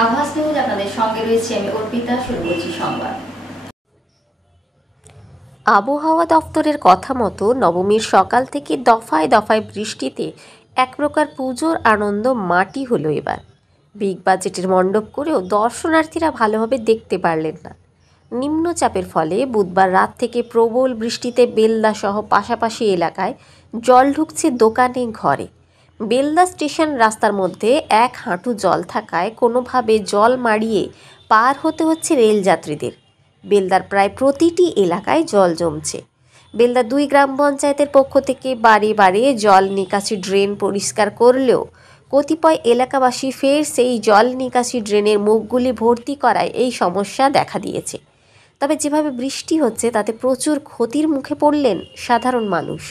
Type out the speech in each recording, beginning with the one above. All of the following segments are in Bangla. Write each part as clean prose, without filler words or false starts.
আভাস নিউজ আপনাদের সঙ্গে রয়েছে আমি অর্পিতা। শুরু করছি সংবাদ। আবহাওয়া দপ্তরের কথা মতো নবমীর সকাল থেকে দফায় দফায় বৃষ্টিতে এক প্রকার পুজোর আনন্দ মাটি হলো এবার। বিগ বাজেটের মণ্ডপ করেও দর্শনার্থীরা ভালোভাবে দেখতে পারলেন না। নিম্নচাপের ফলে বুধবার রাত থেকে প্রবল বৃষ্টিতে বেলদা সহ পাশাপাশি এলাকায় জল ঢুকছে দোকানে ঘরে। বেলদা স্টেশন রাস্তার মধ্যে এক হাঁটু জল থাকায় কোনোভাবে জল মাড়িয়ে পার হতে হচ্ছে রেলযাত্রীদের। বেলদার প্রায় প্রতিটি এলাকায় জল জমছে। বেলদা 2 গ্রাম পঞ্চায়েতের পক্ষ থেকে বারে বারে জল নিকাশি ড্রেন পরিষ্কার করলেও কতিপয় এলাকাবাসী ফের সেই জল নিকাশি ড্রেনের মুখগুলি ভর্তি করায় এই সমস্যা দেখা দিয়েছে। তবে যেভাবে বৃষ্টি হচ্ছে তাতে প্রচুর ক্ষতির মুখে পড়লেন সাধারণ মানুষ।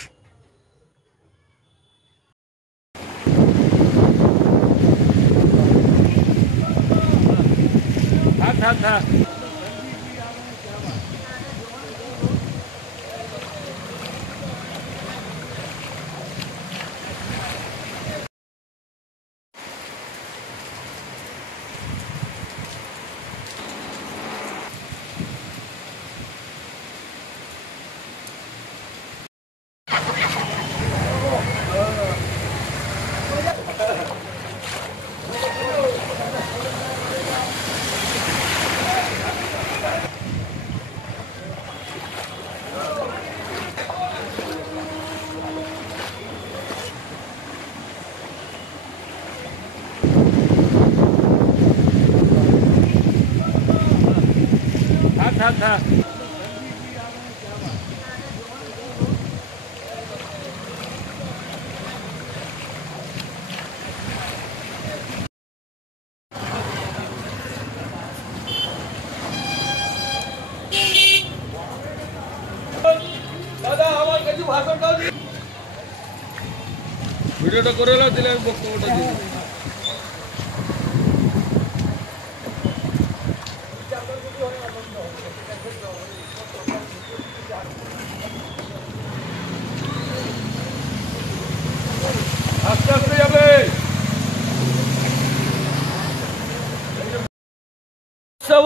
ভিডিওটা করে নাও, দিলে আমি বক্তব্যটা দিয়ে দেবো। আস্তে আস্তে যাবে।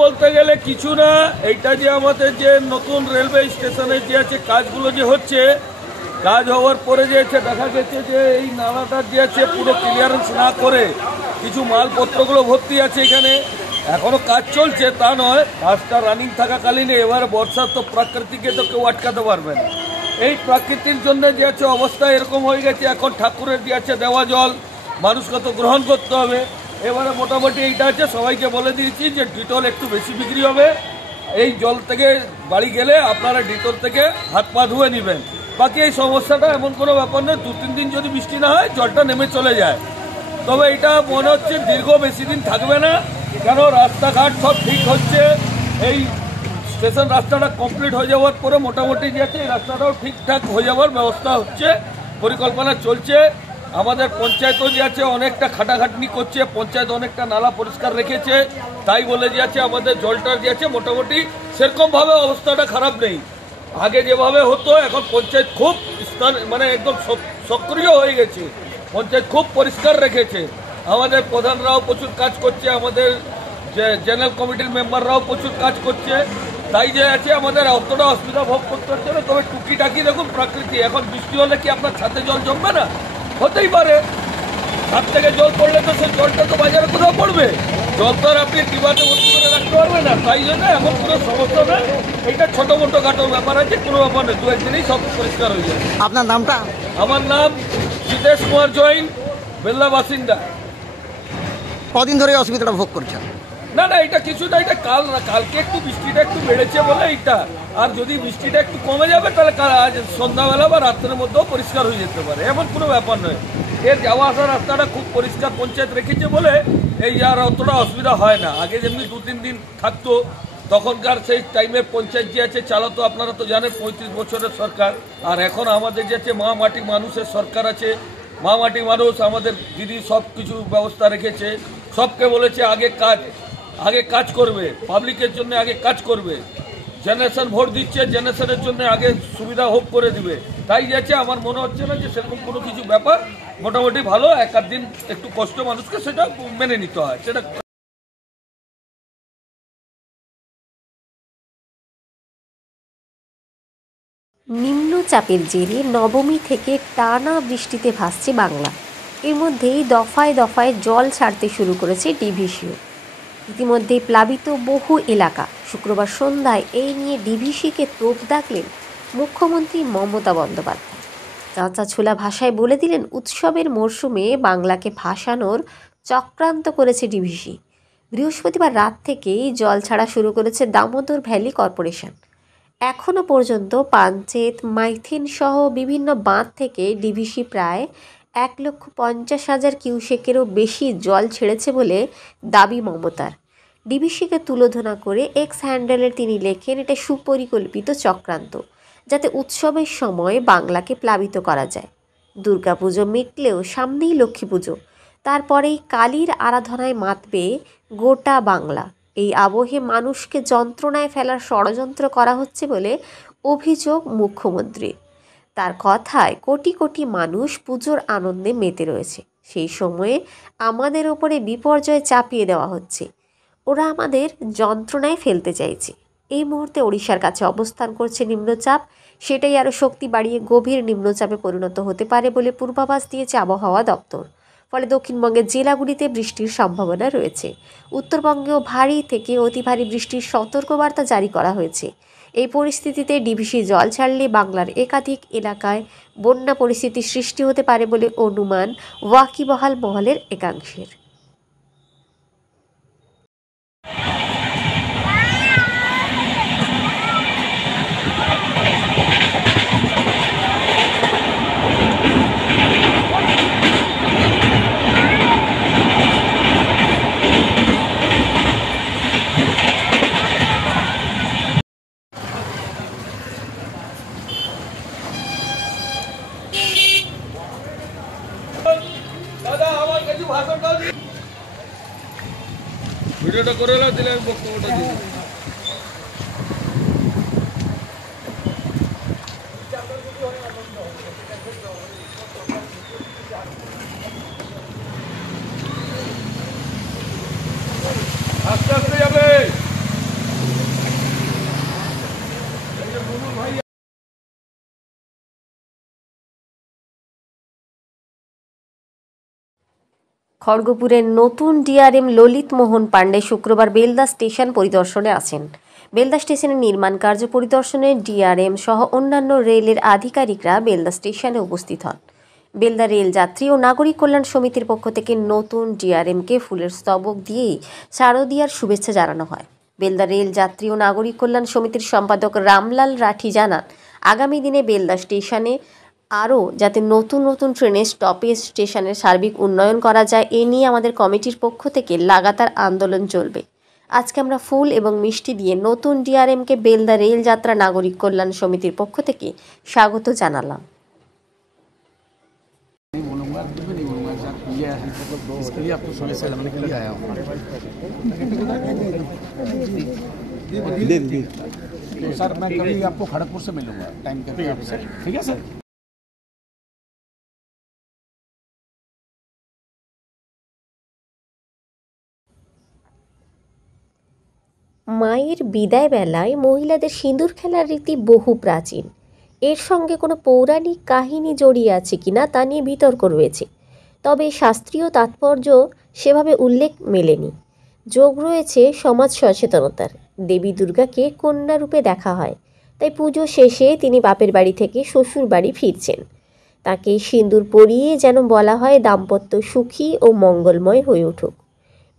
বলতে গেলে কিছু না, এইটা যে আমাদের যে নতুন রেলওয়ে স্টেশনের যে আছে কাজগুলো যে হচ্ছে, কাজ হওয়ার পরে যে আছে দেখা গেছে যে এই নালাটা যে আছে পুরো ক্লিয়ারেন্স না করে কিছু মালপত্রগুলো ভর্তি আছে এখানে। এখনো কাজ চলছে তা নয়, কাজটা রানিং থাকাকালীন এবারে বর্ষার তো প্রাকৃতিকে তো কেউ আটকাতে পারবে না। এই প্রাকৃতির জন্য যে আছে অবস্থা এরকম হয়ে গেছে। এখন ঠাকুরের যে আছে দেওয়া জল মানুষকে তো গ্রহণ করতে হবে। এবারে মোটামুটি এইটা আছে, সবাইকে বলে দিয়েছি যে ডিটল একটু বেশি বিক্রি হবে। এই জল থেকে বাড়ি গেলে আপনারা ডিটল থেকে হাত পা ধুয়ে নেবেন। বাকি এই সমস্যাটা এমন কোনো ব্যাপার নয়, 2-3 দিন যদি বৃষ্টি না হয় জলটা নেমে চলে যায়। তবে এটা মনে হচ্ছে দীর্ঘ বেশি দিন থাকবে না, কেন রাস্তাঘাট সব ঠিক হচ্ছে। এই স্টেশন রাস্তাটা কমপ্লিট হয়ে যাওয়ার পরে মোটামুটি যে আছে এই রাস্তাটাও ঠিকঠাক হয়ে যাওয়ার ব্যবস্থা হচ্ছে, পরিকল্পনা চলছে। আমাদের পঞ্চায়েতও যে আছে অনেকটা খাটাখাটনি করছে, পঞ্চায়েত অনেকটা নালা পরিষ্কার রেখেছে, তাই বলে যে আছে আমাদের জলটার যে আছে মোটামুটি সেরকমভাবে অবস্থাটা খারাপ নেই। আগে যেভাবে হতো এখন পঞ্চায়েত খুব মানে একদম সক্রিয় হয়ে গেছে, পঞ্চায়েত খুব পরিষ্কার রেখেছে। আমাদের প্রধানরাও প্রচুর কাজ করছে, আমাদের যে জেনারেল কমিটির মেম্বাররাও প্রচুর কাজ করছে। তাই যে আছে আমাদের অতটা অসুবিধা ভোগ করতে হচ্ছে না। তবে টুকিটাকি দেখুন প্রকৃতি, এখন বৃষ্টি হলে কি আপনার ছাদে জল জমবে না? হতেই পারে, ছাদ থেকে জল পড়লে তো সেই জলটা তো বাজারে কোথাও পড়বে। জল তো আর আপনি ডিবাতে ভর্তি করে রাখতে পারবেন না। তাই জন্য এমন কোনো সমস্যা নেই, এটা ছোটো মোটো ঘাটোর ব্যাপার আছে, কোনো ব্যাপার নেই, 2-1 দিনেই সব পরিষ্কার হয়ে যাবে। আপনার নামটা? আমার নাম জিতেশ কুমার জৈন, বেল্লা বাসিন্দা। কদিন ধরে অসুবিধাটা ভোগ করছেন? না না, এটা কিছু না, এটা কালকে একটু বৃষ্টিটা একটু বেড়েছে বলে এইটা। আর যদি বৃষ্টিটা একটু কমে যাবে তাহলে আজ সন্ধ্যাবেলা বা রাত্রের মধ্যেও পরিষ্কার হয়ে যেতে পারে, এমন কোনো ব্যাপার নয়। এর যাওয়া আসার রাস্তাটা খুব পরিষ্কার পঞ্চায়েত রেখেছে বলে এই আর অতটা অসুবিধা হয় না। আগে যেমনি 2-3 দিন থাকতো, তখনকার সেই টাইমের পঞ্চায়েত যে আছে চালাতো, আপনারা তো জানেন 35 বছরের সরকার। আর এখন আমাদের যে আছে মা মাটি মানুষের সরকার আছে, মা মাটি মানুষ আমাদের দিদি সব কিছু ব্যবস্থা রেখেছে। সবকে বলেছে আগে কাজ করবে, পাবলিকের জন্য আগে কাজ করবে। জেনারেশন ভোট দিচ্ছে, জেনারেশনের জন্য আগে সুবিধা হোক করে দিবে। তাই যাচ্ছে, আমার মনে হচ্ছে না যে সেরকম কোনো কিছু ব্যাপার, মোটামুটি ভালো। 1-8 দিন একটু কষ্ট মানুষকে সেটা মেনে নিতে হয়, সেটা নিম্নচাপের জেরে নবমী থেকে টানা বৃষ্টিতে ভাসছে বাংলা। এর মধ্যেই দফায় দফায় জল ছাড়তে শুরু করেছে ডিভিসিও। ইতিমধ্যেই প্লাবিত বহু এলাকা। শুক্রবার সন্ধ্যায় এই নিয়ে ডিভিসিকে তোপ দাগলেন মুখ্যমন্ত্রী মমতা বন্দ্যোপাধ্যায়। চাঁচা ছোলা ভাষায় বলে দিলেন, উৎসবের মরশুমে বাংলাকে ভাসানোর চক্রান্ত করেছে ডিভিসি। বৃহস্পতিবার রাত থেকেই জল ছাড়া শুরু করেছে দামোদর ভ্যালি কর্পোরেশন। এখনও পর্যন্ত পাঞ্চেত, মাইথিন সহ বিভিন্ন বাঁধ থেকে ডিভিসি প্রায় 1,50,000 কিউসেকেরও বেশি জল ছেড়েছে বলে দাবি মমতার। ডিভিসিকে তুলোধনা করে এক্স হ্যান্ডেলে তিনি লেখেন, এটা সুপরিকল্পিত চক্রান্ত যাতে উৎসবের সময় বাংলাকে প্লাবিত করা যায়। দুর্গাপুজো মিটলেও সামনেই লক্ষ্মী পুজো, তারপরেই কালীর আরাধনায় মাতবে গোটা বাংলা। এই আবহে মানুষকে যন্ত্রণায় ফেলার ষড়যন্ত্র করা হচ্ছে বলে অভিযোগ মুখ্যমন্ত্রীর। তার কথায় কোটি কোটি মানুষ পুজোর আনন্দে মেতে রয়েছে, সেই সময়ে আমাদের ওপরে বিপর্যয় চাপিয়ে দেওয়া হচ্ছে। ওরা আমাদের যন্ত্রণায় ফেলতে চাইছে। এই মুহূর্তে ওড়িশার কাছে অবস্থান করছে নিম্নচাপ, সেটাই আরও শক্তি বাড়িয়ে গভীর নিম্নচাপে পরিণত হতে পারে বলে পূর্বাভাস দিয়েছে আবহাওয়া দপ্তর। ফলে দক্ষিণবঙ্গের জেলাগুলিতে বৃষ্টির সম্ভাবনা রয়েছে। উত্তরবঙ্গেও ভারী থেকে অতি ভারী বৃষ্টির সতর্কবার্তা জারি করা হয়েছে। এই পরিস্থিতিতে ডিভিসি জল ছাড়লে বাংলার একাধিক এলাকায় বন্যা পরিস্থিতি সৃষ্টি হতে পারে বলে অনুমান ওয়াকিবহাল মহলের একাংশের। ভিডিওটা করে দিলে আমি বক্তব্যটা দিই। আস্তে আস্তে যাবে। খড়গপুরের নতুন ডিআরএম ললিত মোহন পাণ্ডে শুক্রবার বেলদা স্টেশন পরিদর্শনে আসেন। বেলদা স্টেশনের নির্মাণ কার্য পরিদর্শনে ডিআরএম সহ অন্যান্য রেলের আধিকারিকরা বেলদা স্টেশনে উপস্থিত হন। বেলদা রেল যাত্রী ও নাগরিক কল্যাণ সমিতির পক্ষ থেকে নতুন ডিআরএমকে ফুলের স্তবক দিয়েই শারদীয়ার শুভেচ্ছা জানানো হয়। বেলদা রেল যাত্রী ও নাগরিক কল্যাণ সমিতির সম্পাদক রামলাল রাঠি জানান, আগামী দিনে বেলদা স্টেশনে আরও যাতে নতুন নতুন ট্রেনের স্টপেজ, স্টেশনের সার্বিক উন্নয়ন করা যায়, এ নিয়ে আমাদের কমিটির পক্ষ থেকে লাগাতার আন্দোলন চলবে। আজকে আমরা ফুল এবং মিষ্টি দিয়ে নতুন ডিআরএমকে বেলদা রেল যাত্রা নাগরিক কল্যাণ সমিতির পক্ষ থেকে স্বাগত জানালাম। तो सर मैं कभी आपको खड़गपुर से मिलूंगा टाइम करके आपसे, ठीक है सर। মায়ের বিদায় বেলায় মহিলাদের সিঁদুর খেলার রীতি বহু প্রাচীন। এর সঙ্গে কোনো পৌরাণিক কাহিনী জড়িয়ে আছে কিনা তা নিয়ে বিতর্ক রয়েছে। তবে শাস্ত্রীয় তাৎপর্য সেভাবে উল্লেখ মেলেনি। যোগ রয়েছে সমাজ সচেতনতার। দেবী দুর্গাকে কন্যা রূপে দেখা হয়, তাই পুজো শেষে তিনি বাপের বাড়ি থেকে শ্বশুর বাড়ি ফিরছেন। তাকে সিঁদুর পরিয়ে যেন বলা হয় দাম্পত্য সুখী ও মঙ্গলময় হয়ে উঠুক।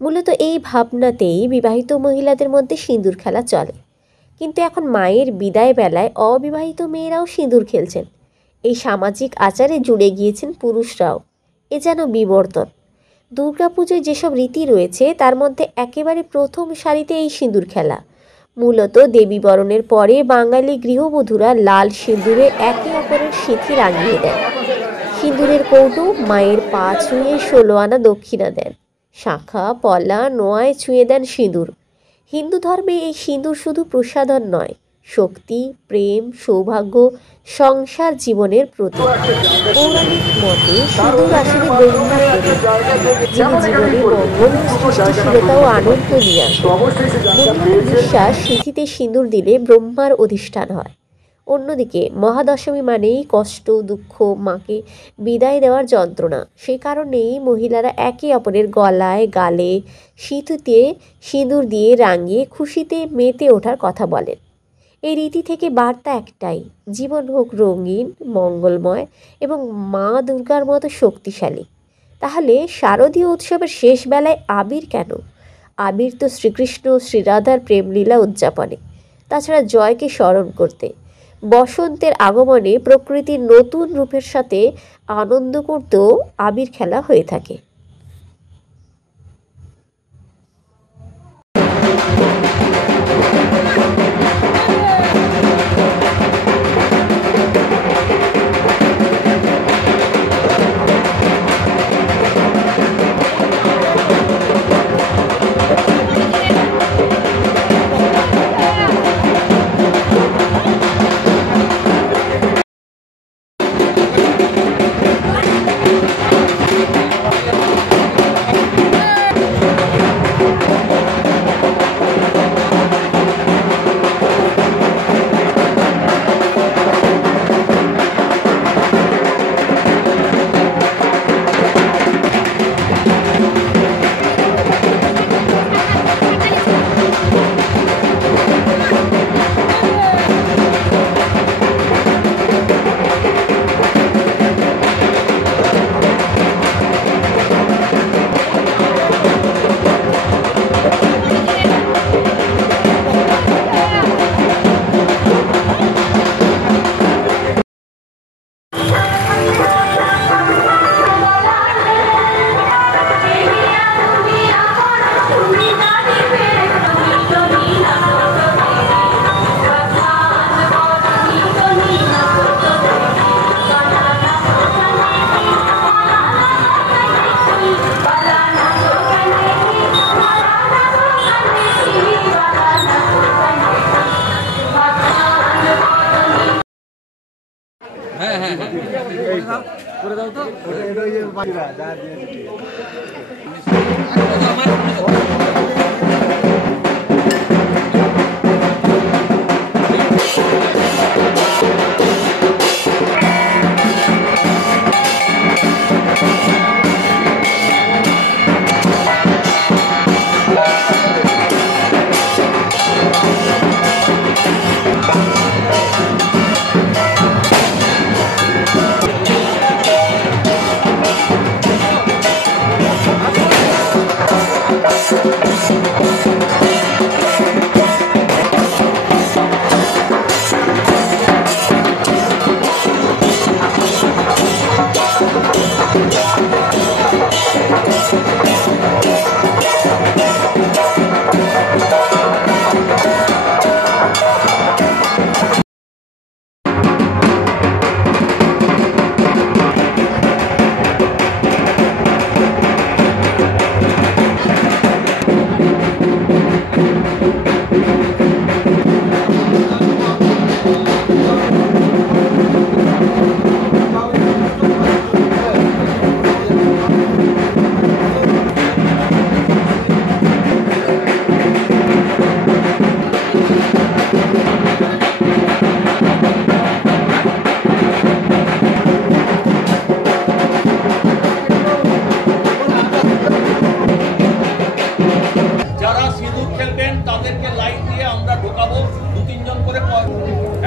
মূলত এই ভাবনাতেই বিবাহিত মহিলাদের মধ্যে সিঁদুর খেলা চলে। কিন্তু এখন মায়ের বিদায় বেলায় অবিবাহিত মেয়েরাও সিঁদুর খেলছেন। এই সামাজিক আচারে জুড়ে গিয়েছেন পুরুষরাও। এ যেন বিবর্তন। দুর্গাপুজোয় যেসব রীতি রয়েছে তার মধ্যে একেবারে প্রথম সারিতে এই সিঁদুর খেলা। মূলত দেবী বরণের পরে বাঙালি গৃহবধূরা লাল সিঁদুরে একে অপরের সিঁথি রাঙিয়ে দেন। সিঁদুরের কৌটো মায়ের পা ছুঁয়ে 16 আনা দক্ষিণা দেন। শাঁখা, পলা, নোয়ায় ছুঁয়ে দেন সিঁদুর। হিন্দু ধর্মে এই সিঁদুর শুধু প্রসাধন নয়, শক্তি, প্রেম, সৌভাগ্য, সংসার জীবনের প্রতীক। পৌরাণিক মতে সিঁদুর আসলে ব্রহ্মার প্রতীক, যিনি জীবনে মঙ্গল, সৃষ্টিশীলতা ও আনন্দ নিয়ে আসেন। মহিলাদের বিশ্বাস, সিঁথিতে সিঁদুর দিলে ব্রহ্মার অধিষ্ঠান হয়। অন্যদিকে মহাদশমী মানেই কষ্ট, দুঃখ, মাকে বিদায় দেওয়ার যন্ত্রণা। সেই কারণেই মহিলারা একে অপরের গলায়, গালে সিঁথিতে সিঁদুর দিয়ে রাঙিয়ে খুশিতে মেতে ওঠার কথা বলেন। এই রীতি থেকে বার্তা একটাই, জীবন হোক রঙিন, মঙ্গলময় এবং মা দুর্গার মতো শক্তিশালী। তাহলে শারদীয় উৎসবের শেষ বেলায় আবির কেন? আবির তো শ্রীকৃষ্ণ শ্রীরাধার প্রেমলীলা উদযাপনে, তাছাড়া জয়কে স্মরণ করতে। বসন্তের আগমনে প্রকৃতির নতুন রূপের সাথে আনন্দ করতেও আবির খেলা হয়ে থাকে।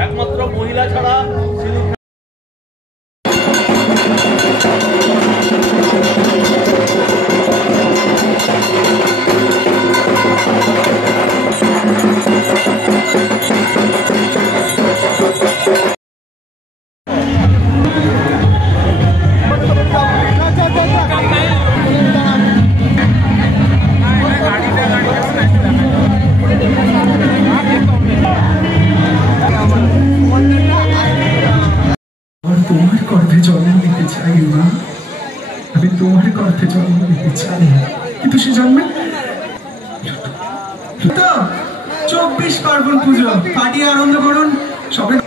একমাত্র মহিলা ছাড়া তোমার গর্ভে জন্ম নিতে চাই মা, আমি তোমার গর্ভে জন্ম নিতে চাই, কিন্তু সে জন্মে 24 পার্বণ পুজো ফাটিয়ে আনন্দ করুন সবাই।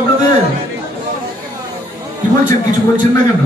আপনাদের কি বলছেন, কিছু বলছেন না কেন?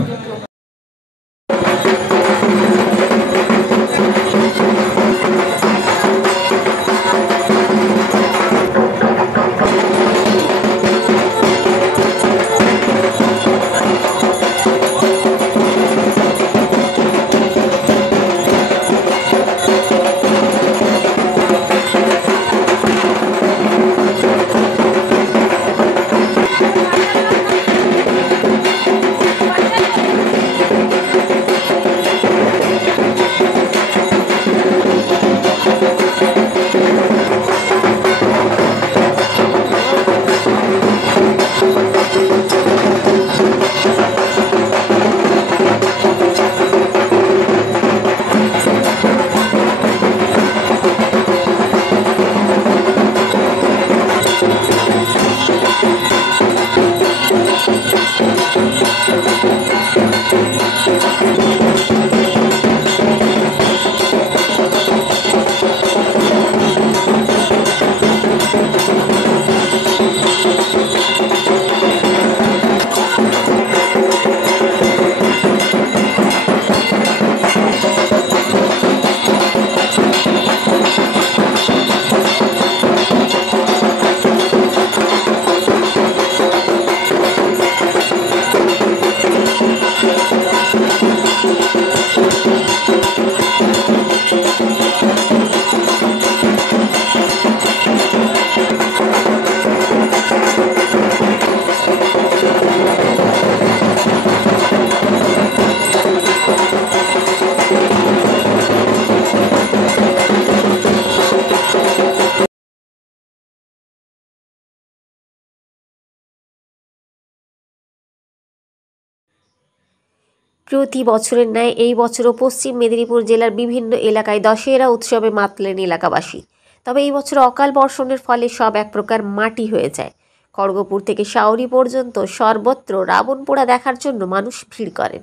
প্রতি বছরের ন্যায় এই বছরও পশ্চিম মেদিনীপুর জেলার বিভিন্ন এলাকায় দশেরা উৎসবে মাতলেন এলাকাবাসী। তবে এই বছর অকাল বর্ষণের ফলে সব এক প্রকার মাটি হয়ে যায়। খড়গপুর থেকে শাওরি পর্যন্ত সর্বত্র রাবণ পোড়া দেখার জন্য মানুষ ভিড় করেন।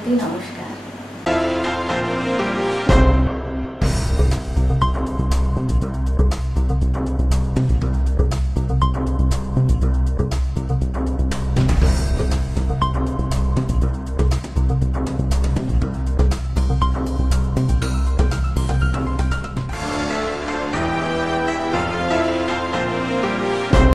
সত্যিই নমস্কার।